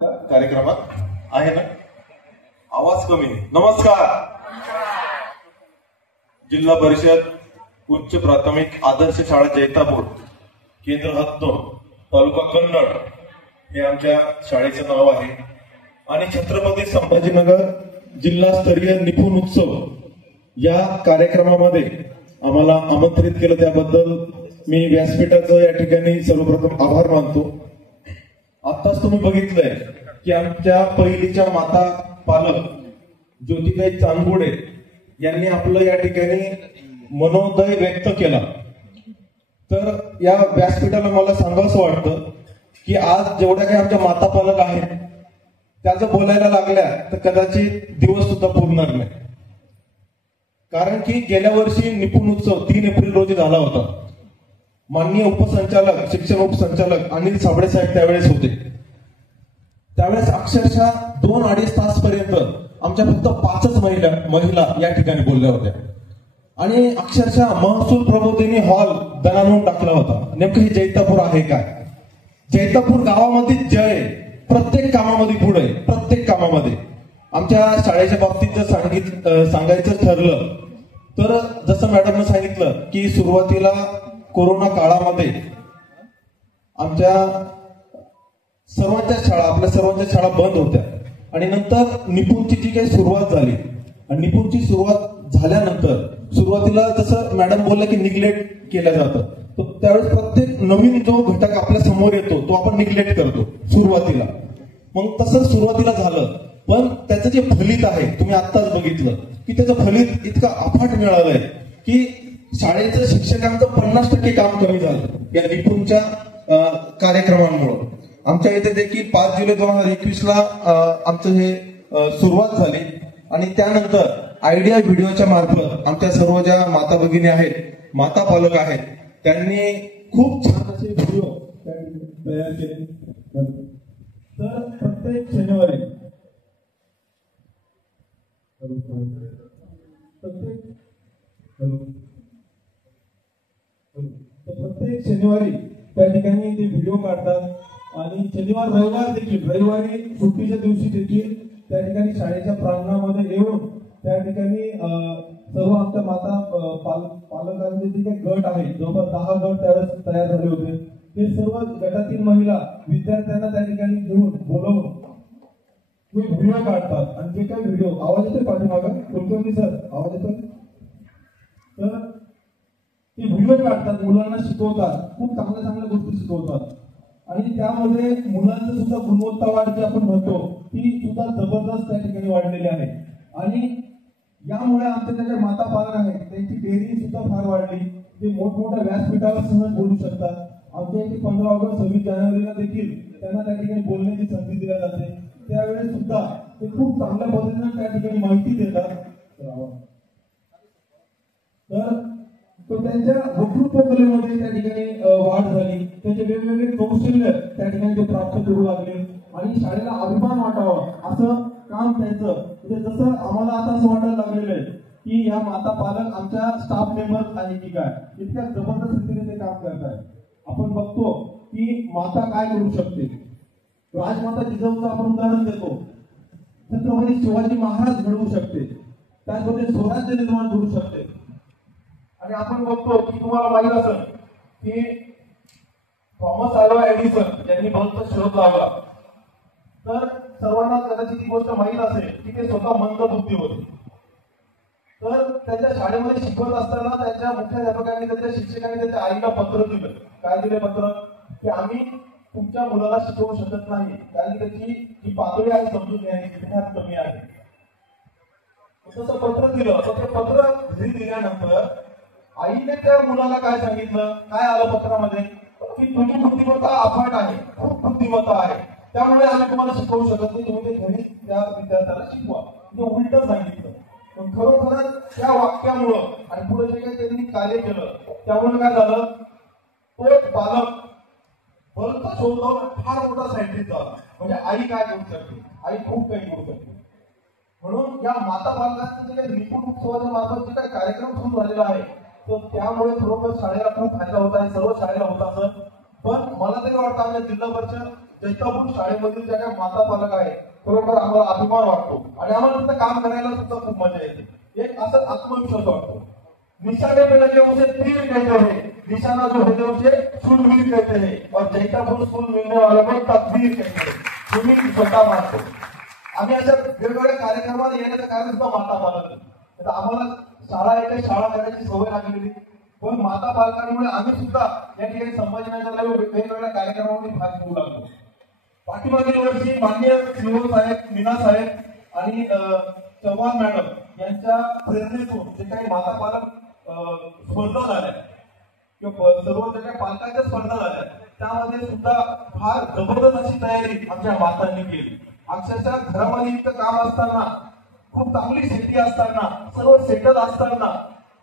कार्यक्रमात आहे ना, आवाज कमी. नमस्कार. जिल्हा परिषद उच्च प्राथमिक आदर्श शाळा जैतापूर, केंद्र हत्तोर, तालुका कन्नड हे आमच्या शाळेचं नाव आहे. आणि छत्रपती संभाजीनगर जिल्हास्तरीय निपुण उत्सव या कार्यक्रमामध्ये आम्हाला आमंत्रित केलं, त्याबद्दल मी व्यासपीठाचं या ठिकाणी सर्वप्रथम आभार मानतो. आत्ताच तुम्ही बघितलंय की आमच्या पहिलीच्या माता पालक ज्योतिताई चांदगुडे यांनी आपलं या ठिकाणी मनोदय व्यक्त केला. तर या व्यासपीठाला मला सांगावंसं वाटतं की आज जेवढ्या काही आमच्या माता पालक आहेत त्याचं बोलायला लागल्या तर कदाचित दिवस सुद्धा पुरणार नाही. कारण की गेल्या वर्षी निपुण उत्सव 3 एप्रिल रोजी झाला होता. माननीय उपसंचालक, शिक्षण उपसंचालक अनिल साबळे साहेब त्यावेळेस होते. त्यावेळेस अक्षरशः 2-2.5 तास पर्यंत आमच्या फक्त 5च महिला या ठिकाणी बोलल्या होत्या. आणि अक्षरशः महसूल प्रबोधिनी हॉल दणाणून टाकला होता. नेमकं हे जैतापूर आहे काय? जैतापूर गावामध्ये जय, प्रत्येक कामामध्ये पुढे, प्रत्येक कामामध्ये. आमच्या शाळेच्या बाबतीत जर सांगायचं ठरलं तर जसं मॅडमने सांगितलं की सुरुवातीला कोरोना काळामध्ये आमच्या सर्वांच्या शाळा बंद होत्या. आणि नंतर निपुणची जी काही सुरुवात झाली, आणि निपुणची सुरुवात झाल्यानंतर सुरुवातीला जसं मॅडम बोलल्या की निग्लेक्ट केलं जातं, तर त्यावेळेस प्रत्येक नवीन जो घटक आपल्या समोर येतो तो आपण निग्लेक्ट करतो सुरुवातीला. मग तसं सुरुवातीला झालं, पण त्याचं जे फलित आहे तुम्ही आत्ताच बघितलं की त्याचं फलित इतकं अफाट मिळालंय की शाळेचं शिक्षकांचं 50% काम कमी झालं या निपुणच्या कार्यक्रमांमुळे. आमच्या इथे देखील 5 जुलै 2021 आमचं हे सुरुवात झाली. आणि त्यानंतर आयडिया व्हिडिओच्या मार्फत आमच्या सर्व ज्या माता भगिनी आहेत, माता पालक आहेत, त्यांनी खूप छान असे व्हिडिओ तयार केले. तर प्रत्येक शनिवारी त्या ठिकाणी ते व्हिडिओ काढतात. आणि शनिवार रविवार देखील, रविवारी सुट्टीच्या दिवशी देखील त्या ठिकाणी शाळेच्या प्रांगणामध्ये येऊन त्या ठिकाणी सर्व आमच्या माता पालकांचे जे काही गट आहेत, जवळपास 10 गट त्यावेळेस तयार झाले होते. ते सर्व गटातील महिला विद्यार्थ्यांना त्या ठिकाणी घेऊन बोलवून ते व्हिडिओ काढतात. आणि जे काही व्हिडिओ, आवाज येतोय पाठीमागं कुलकर्णी सर, आवाज येतोय? तर ते व्हिडिओ काढतात, मुलांना शिकवतात, खूप चांगल्या गोष्टी शिकवतात. आणि त्यामध्ये मुलांचं सुद्धा गुणवत्ता वाढ जी आपण म्हणतो ती सुद्धा जबरदस्त त्या ठिकाणी वाढलेली आहे. आणि यामुळे आमच्या ज्या माता पालक आहेत त्यांची डेअरिंग सुद्धा फार वाढली. ते मोठमोठ्या व्यासपीठावर सहज बोलू शकतात. आमच्या इथे 15 ऑगस्ट 26 जानेवारीला देखील त्यांना त्या ठिकाणी बोलण्याची संधी दिली जाते. त्यावेळेस सुद्धा ते खूप चांगल्या पद्धतीने त्या ठिकाणी माहिती देतात. तर त्यांच्या वक्तृत्व कलेमध्ये त्या ठिकाणी वाढ झाली. त्यांचे वेगवेगळे कौशल्य त्या ठिकाणी ते प्राप्त करू लागले. आणि शाळेला अभिमान वाटावा असं काम त्यांचं, म्हणजे जसं आम्हाला आता असं वाटायला लागलेलं आहे की या माता पालक आमच्या स्टाफ मेंबर आहे की काय, इतक्या जबरदस्त रीतीने ते काम करतायत. आपण बघतो की माता काय करू शकते. राजमाता जिजाऊचं आपण उदाहरण देतो. छत्रपती शिवाजी महाराज घडवू शकते, त्याचबरोबर स्वराज्य निर्माण करू शकते. आणि आपण बघतो की तुम्हाला माहित असेल की थॉमस अल्वा एडिसन यांनी बल्बचा शोध लावला. तर सर्वांना कदाचित ही गोष्ट माहित असेल की ते स्वतः मंद बुद्धी होते. तर त्यांच्या शाळेमध्ये शिकवत असताना त्यांच्या मुख्याध्यापकांनी, त्यांच्या शिक्षकांनी त्यांच्या आईला पत्र दिलं. काय दिले पत्र? की आम्ही तुमच्या मुलाला शिकवू शकत नाही, कारण त्याची जी पातळी आहे समजून घेण्याची फार कमी आहे. तसं पत्र दिलं. तर ते पत्र घरी दिल्यानंतर आईने त्या मुलाला काय सांगितलं, काय आलं पत्रामध्ये की तुझी बुद्धिमत्ता अफाट आहे, खूप बुद्धिमत्ता आहे, त्यामुळे आम्ही तुम्हाला शिकवू शकत नाही, तुम्ही ते घरी त्या विद्यार्थ्याला शिकवा. म्हणजे उलट सांगितलं. पण खरोखर त्या वाक्यामुळं आणि पुढे जे काही त्यांनी कार्य केलं त्यामुळे काय झालं, तो पालक बल्ब शोधून फार मोठा सायंटिस्ट झाला. म्हणजे आई काय करू शकते, आई खूप काही करू शकते. म्हणून या माता पालकांचं जे काही निपुण उत्सवाच्या मार्फत जे काही कार्यक्रम सुरू झालेला आहे, तर त्यामुळे खरोखर शाळेला खूप फायदा होत आहे, सर्व शाळेला होत असत. पण मला तरी वाटतं आमच्या जिल्हा परिषद जैतापूर शाळेमधील ज्या काही माता पालक आहेत बरोबर आम्हाला अभिमान वाटतो आणि आम्हाला तिथं काम करायला सुद्धा खूप मजा येते। एक असं आत्मविश्वास वाटतो। निशाने पे लगे उसे तीर कहते हैं, निशाना जो है उसे शूरवीर कहते हैं और जैतापूर स्कूल मिलने वालों को तकदीर कहते हैं। तुम्ही स्वतः मानतो। आम्ही अशा वेगवेगळ्या कार्यक्रमात येण्याचं कारण सुद्धा माता पालक। आम्हाला शाळा करायची सवय लागलेली, पण माता पालकांमुळे आम्ही सुद्धा या ठिकाणी संभाजीनगरला वेगवेगळ्या कार्यक्रमामध्ये भाग घेऊ लागलो। पाठीमागील वर्षी माननीय सीओ साहेब, मीना साहेब आणि चव्हाण मॅडम यांच्या प्रेरणेतून जे काही माता पालक स्पर्धा झाल्या किंवा सर्व ज्या काही पालकांच्या स्पर्धा झाल्या त्यामध्ये सुद्धा फार जबरदस्त अशी तयारी आमच्या मातांनी केली। अक्षरशः घरामध्ये इतकं काम असताना, खूप चांगली शेती असताना, सर्व सेटल असताना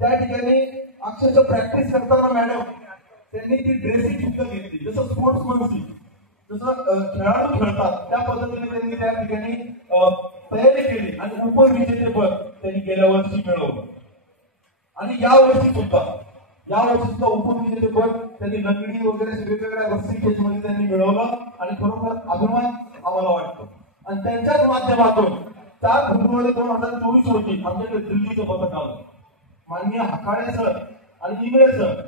त्या ठिकाणी अक्षरशः प्रॅक्टिस करताना मॅडम त्यांनी ती ड्रेसिंग सुद्धा घेतली। जसं स्पोर्ट्समनशिप, जसं खेळाडू खेळतात त्या पद्धतीने त्यांनी त्या ठिकाणी तयारी केली आणि उपविजेतेपद त्यांनी गेल्या वर्षी मिळवलं। आणि या वर्षी सुद्धा उपविजेतेपद त्यांनी लंगडी वगैरे वेगवेगळ्या रस्सी खेचमध्ये त्यांनी मिळवलं आणि खरोखर अभिमान आम्हाला वाटतो। आणि त्यांच्याच माध्यमातून 4 फेब्रुवारी 2024 रोजी आमच्याकडे दिल्लीचं पथक आलं। माननीय हकाळे सर आणि इंगळे सर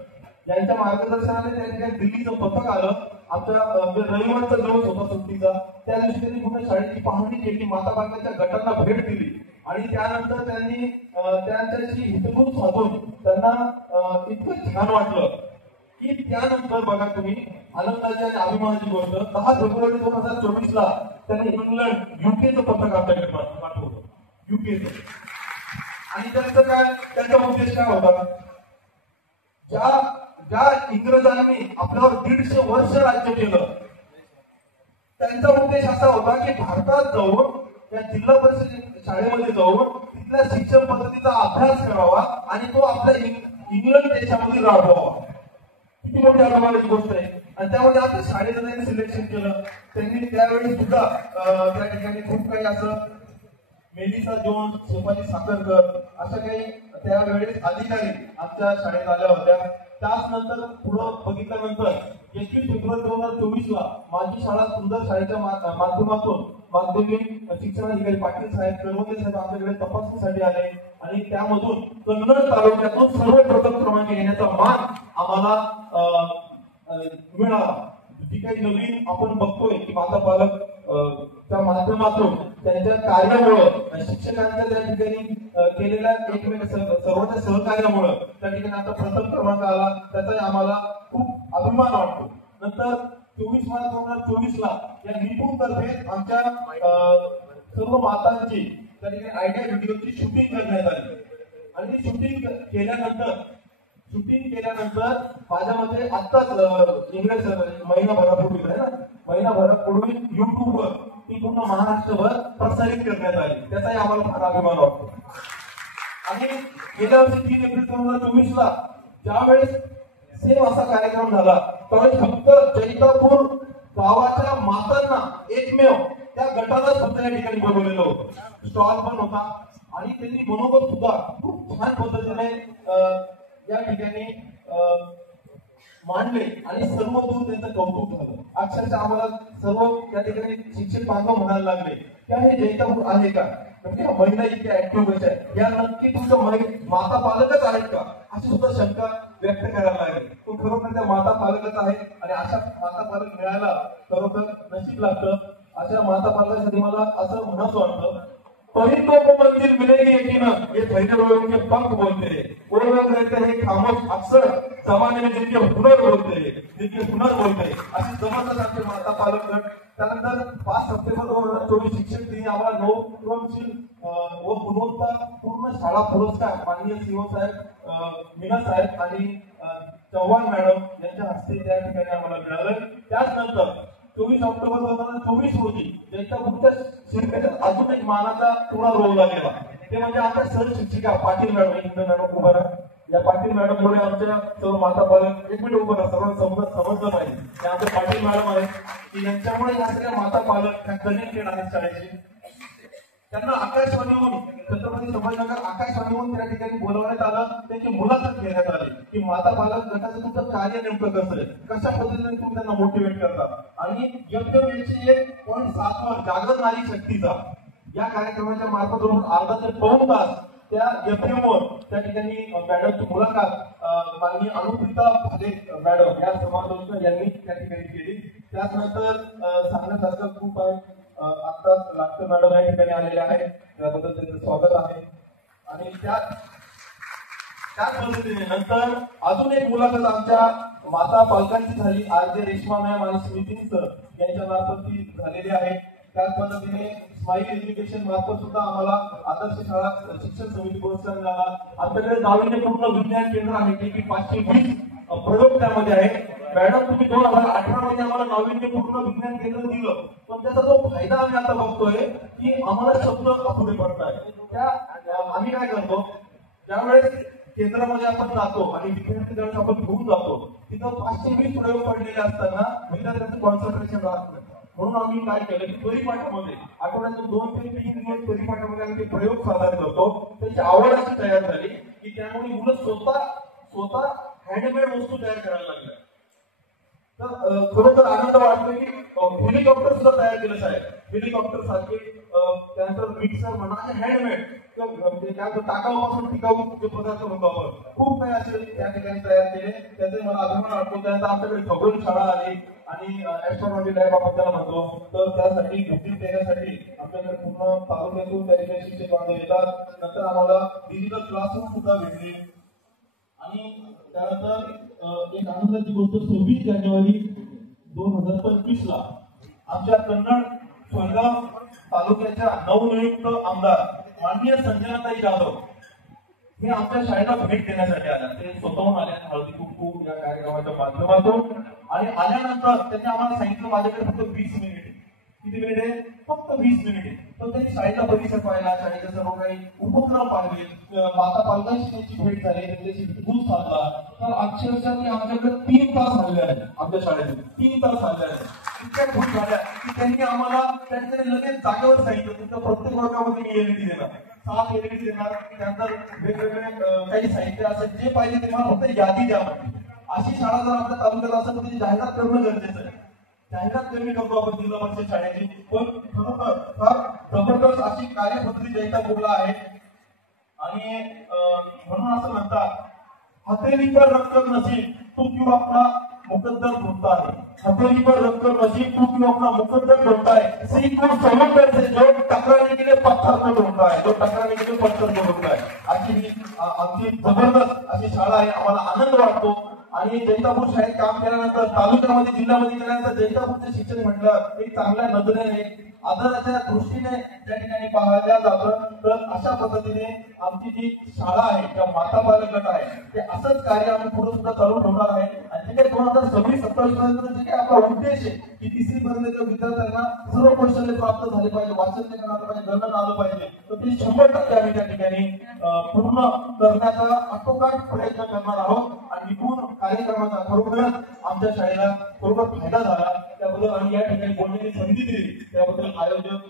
यांच्या मार्गदर्शनाने त्या ठिकाणी दिल्लीचं पथक आलं। आमच्या रविवारचा दिवस होता सुट्टीचा, त्या दिवशी त्यांनी पूर्ण शाळेची पाहणी केली, माता पालकांच्या गटांना भेट दिली आणि त्यानंतर त्यांनी त्यांच्याशी हितगुज साधून त्यांना इतकं छान वाटलं की त्यानंतर बघा तुम्ही आनंदाची आणि अभिमानाची गोष्ट 10 फेब्रुवारी 2024 ला त्यांनी इंग्लंड युकेचं पथक आपल्याकडे पाठवलं, युकेचं। आणि त्यांचा उद्देश काय होता? ज्या इंग्रजांनी आपल्यावर 150 वर्ष राज्य केलं त्यांचा उद्देश असा होता की भारतात जाऊन त्या जिल्हा परिषद शाळेमध्ये जाऊन तिथल्या शिक्षण पद्धतीचा अभ्यास करावा आणि तो आपल्या इंग्लंड देशामध्ये राबवावा। किती मोठी अभिमानाची गोष्ट आहे। आणि त्यामध्ये आपल्या शाळेचं त्यांनी सिलेक्शन केलं। त्यांनी त्यावेळी सुद्धा त्या ठिकाणी खूप काही असं मेलिसा जोन्स, शेफाली साखरकर अशा काही त्यावेळेस अधिकारी आमच्या शाळेत आल्या होत्या। त्याच नंतर पुढं बघितल्यानंतर 21 फेब्रुवारी 2024 ला माझी शाळा सुंदर शाळेच्या माध्यमातून माध्यमिक शिक्षणाधिकारी पाटील साहेब, करवंदे साहेब आमच्याकडे तपासणीसाठी आले आणि त्यामधून कन्नड तालुक्यातून सर्वप्रथम क्रमांक घेण्याचा मान आम्हाला मिळाला। जी काही नवीन आपण बघतोय की माता पालक त्या माध्यमातून त्यांच्या कार्यामुळे शिक्षकांच्या त्या ठिकाणी केलेल्या सर्वांच्या सहकार्यामुळे त्या ठिकाणी आता प्रथम क्रमांक आला, त्याचाही आम्हाला खूप अभिमान वाटतो। नंतर 24 मार्च 2024 ला या निपुण तर्फे आमच्या सर्व मातांची त्या ठिकाणी आयडिया व्हिडिओची शूटिंग करण्यात आली आणि शूटिंग केल्यानंतर माझ्या मते आत्ताच इंग्रज महिनाभरापूर्वी आहे ना, महिनाभरापूर्वी युट्यूबवर ती पूर्ण महाराष्ट्रभर प्रसारित करण्यात आली, त्याचाही आम्हाला फार अभिमान वाटतो। आणि गेल्या वर्षी 3 एप्रिल 2024 ला ज्यावेळेस सेम असा कार्यक्रम झाला त्यावेळेस फक्त जैतापूर गावाच्या मातांना एकमेव त्या गटाला सुद्धा या ठिकाणी बोलवलेलं होतं। स्टॉल पण होता आणि त्यांनी मनोबल सुद्धा खूप छान पद्धतीने या ठिकाणी मांडले आणि सर्व दूर त्यांचं कौतुक झालं। अक्षरशः आम्हाला सर्व त्या ठिकाणी शिक्षक बांधव म्हणायला लागले की हे जैतापूर आहे का, म्हणजे महिला इतक्या ऍक्टिव्ह कशा आहेत, या नक्की तुमच्या माता पालकच आहेत का, अशी सुद्धा शंका व्यक्त करायला लागली। तो खरोखर त्या माता पालकच आहे आणि अशा माता पालक मिळायला खरोखर नशीब लागतं। अशा माता पालकांसाठी मला असं म्हणावं वाटतं, परिंदों को मंजिल मिलेगी यकीनन, ये फैजल लोगों के पंख बोलते हैं, वो लोग रहते हैं खामोश अक्सर जमाने में जिनके हुनर बोलते हैं, अशी जबरदस्त आमचे माता पालक गट। त्यानंतर 5 सप्टेंबर 2024 शिक्षक दिनी आम्हाला नवक्रमशील व गुणवत्तापूर्ण शाळा पुरस्कार माननीय सीओ साहेब, मीना साहेब आणि चव्हाण मॅडम यांच्या हस्ते त्या ठिकाणी आम्हाला मिळालं। त्याचनंतर 24 ऑक्टोबर 2024 रोजी जैतापूरच्या शिरपेटात अजून एक मानाचा पुन्हा रोवला गेला, ते म्हणजे आमच्या सहशिक्षिका पाटील मॅडम उभा राहा। या पाटील मॅडम मुळे आमच्या सर्व माता पालक एक मिनिट उभं राहा, सर्वांना समजलं पाहिजे की आमच्या पाटील मॅडम आहेत की यांच्यामुळे या सगळ्या माता पालक ह्या कनेक्टेड आहेत शाळेशी। त्यांना आकाशवाणीहून छत्रपती संभाजीनगर आकाशवाणीहून त्या ठिकाणी बोलवण्यात आलं, त्यांची मुलाखत घेण्यात आली की माता बालक गटाचं तुमचं कार्य नेमकं कसं आहे, कशा पद्धतीने तुम्ही त्यांना मोटिवेट करता. आणि FM 101.7 वर जागर नारी शक्तीचा या कार्यक्रमाच्या मार्फत अर्धा ते पाऊण तास त्या FM वर त्या ठिकाणी मॅडमची मुलाखत माननीय अनुप्रिता भाले मॅडम या समाजोत्सव यांनी त्या ठिकाणी केली. त्यानंतर सांगण्यासारखं खूप आहे. आता लाटकर मॅडम या ठिकाणी आलेले आहेत, त्याबद्दल त्यांचं स्वागत आहे. आणि त्याच पद्धतीने नंतर अजून एक मुलाखत आमच्या माता पालकांची झाली, RJ रेश्मा मॅम आणि स्मृती सर यांच्या मार्फत झालेली आहे. त्याच पद्धतीने स्माईल एज्युकेशन मार्फत सुद्धा आम्हाला आदर्श शाळा शिक्षण समिती पुरस्कार मिळाला. आमच्याकडे नाविन्यपूर्ण विज्ञान केंद्र आहे जे की 520 प्रयोग त्यामध्ये आहे. मॅडम तुम्ही 2018 मध्ये आम्हाला नाविन्यपूर्ण विज्ञान केंद्र दिलं, पण त्याचा जो फायदा आम्ही आता बघतोय की आम्हाला शब्द अपुरे पडताय. त्या आम्ही काय करतो, ज्यावेळेस केंद्रामध्ये आपण जातो आणि विद्यार्थी ज्यावेळेस आपण घेऊन जातो तिथं 520 प्रयोग पडलेले असताना विद्यार्थ्यांचं कॉन्सन्ट्रेशन राहत नाही. म्हणून आम्ही काय केलं की परिपाठामध्ये आठवड्यातून 2 ते 3 दिवस परिपाठामध्ये आम्ही ते प्रयोग सादर करतो. त्याची आवड अशी तयार झाली की त्यामुळे मुलं स्वतः हँडमेड वस्तू तयार करायला लागल्या. तर खरोखर आनंद वाटतो की हेलिकॉप्टर सुद्धा तयार केलं साहेब. हेलिकॉप्टर सारखे त्यानंतर मिक्सर म्हणा हँडमेड टाकाऊपासून टिकाऊ जे पदार्थ म्हणतो आपण खूप काही असे त्या ठिकाणी तयार केले. त्याचे मला अभिमान वाटतो. त्यानंतर आमच्याकडे खगोल शाळा आली आणि ऍस्ट्रॉनॉमी लॅब आपण त्याला म्हणतो. तर त्यासाठी व्हिजिट देण्यासाठी आमच्याकडे पूर्ण तालुक्यातून त्या ठिकाणी शिक्षक बांधव येतात. नंतर आम्हाला डिजिटल क्लासरूम सुद्धा भेटली. आणि त्यानंतर एक आनंदाची गोष्ट 26 जानेवारी 2025 ला आमच्या कन्नड सोयगाव तालुक्याच्या नवनियुक्त आमदार माननीय संजनाताई जाधव हे आमच्या शाळेला भेट देण्यासाठी आल्या. ते स्वतःहून आल्या हळदी कुंकू या कार्यक्रमाच्या माध्यमातून. आणि आल्यानंतर त्यांनी आम्हाला सांगितलं माझ्याकडे फक्त 20 मिनिट. किती मिनिट आहे? फक्त 20 मिनिट. तर त्यांनी शाळेचा परिसर पाहिला, शाळेचे सर्व काही उपक्रम पाहिले, माता पालकांशी त्यांची भेट झाली, त्यांच्याशी दूध साधला. तर अक्षरशः ते आमच्याकडे 3 तास झाले आहेत. आमच्या शाळेत 3 तास झाले आहेत. इतक्या खुश झाल्या की त्यांनी आम्हाला त्यांच्या लगेच जागेवर सांगितलं तुमच्या प्रत्येक वर्गामध्ये मी एलईडी देणार, 7 एलईडी देणार. त्यानंतर वेगवेगळे काही साहित्य असेल जे पाहिजे ते मला फक्त यादी द्या. अशी शाळा जर आपल्या तालुक्यात असेल तर त्याची जाहिरात करणं गरजेचं आहे. जाहिरात कमी करतो आपण जिल्हा परिषद शाळेची, पण खरोखर फार जबरदस्त अशी कार्यपद्धती जैतापूरला आहे. आणि म्हणून असं म्हणतात हथेली पर रखकर नसीब तू क्यों अपना मुकद्दर ढूंढता है, हथेली पर रखकर नसीब तू क्यों अपना मुकद्दर ढूंढता है, सीख को समंदर से जो टकराने के लिए पत्थर को ढूंढता है, जो टकराने के लिए पत्थर को ढूंढता है. अशी आमची जबरदस्त अशी शाळा आहे. आम्हाला आनंद वाटतो. आणि जैतापूर शाळेत काम केल्यानंतर तालुक्यामध्ये जिल्ह्यामध्ये गेल्यानंतर जैतापूरचे शिक्षण म्हटलं एक चांगल्या नजरेने आदराच्या दृष्टीने त्या ठिकाणी पाहायला जातं. तर अशा पद्धतीने आमची जी शाळा आहे किंवा माता बालक गट आहे ते असंच कार्य आम्ही पुढे सुद्धा चालू ठेवणार आहे. आणि जे काही 2026-27 पर्यंत जे काही आपला उद्देश आहे की 3री पर्यंतच्या विद्यार्थ्यांना सर्व कौशल्य प्राप्त झाले पाहिजे, वाचन लेखन आलं पाहिजे, गणन आलं पाहिजे, तर ते 100% आम्ही त्या ठिकाणी पूर्ण करण्याचा आटोकाट प्रयत्न करणार आहोत. आणि निपुण कार्यक्रमाचा खरोखरच आमच्या शाळेला खरोखर फायदा झाला. त्याबद्दल आम्ही या ठिकाणी बोलण्याची संधी दिली त्याबद्दल आयोजक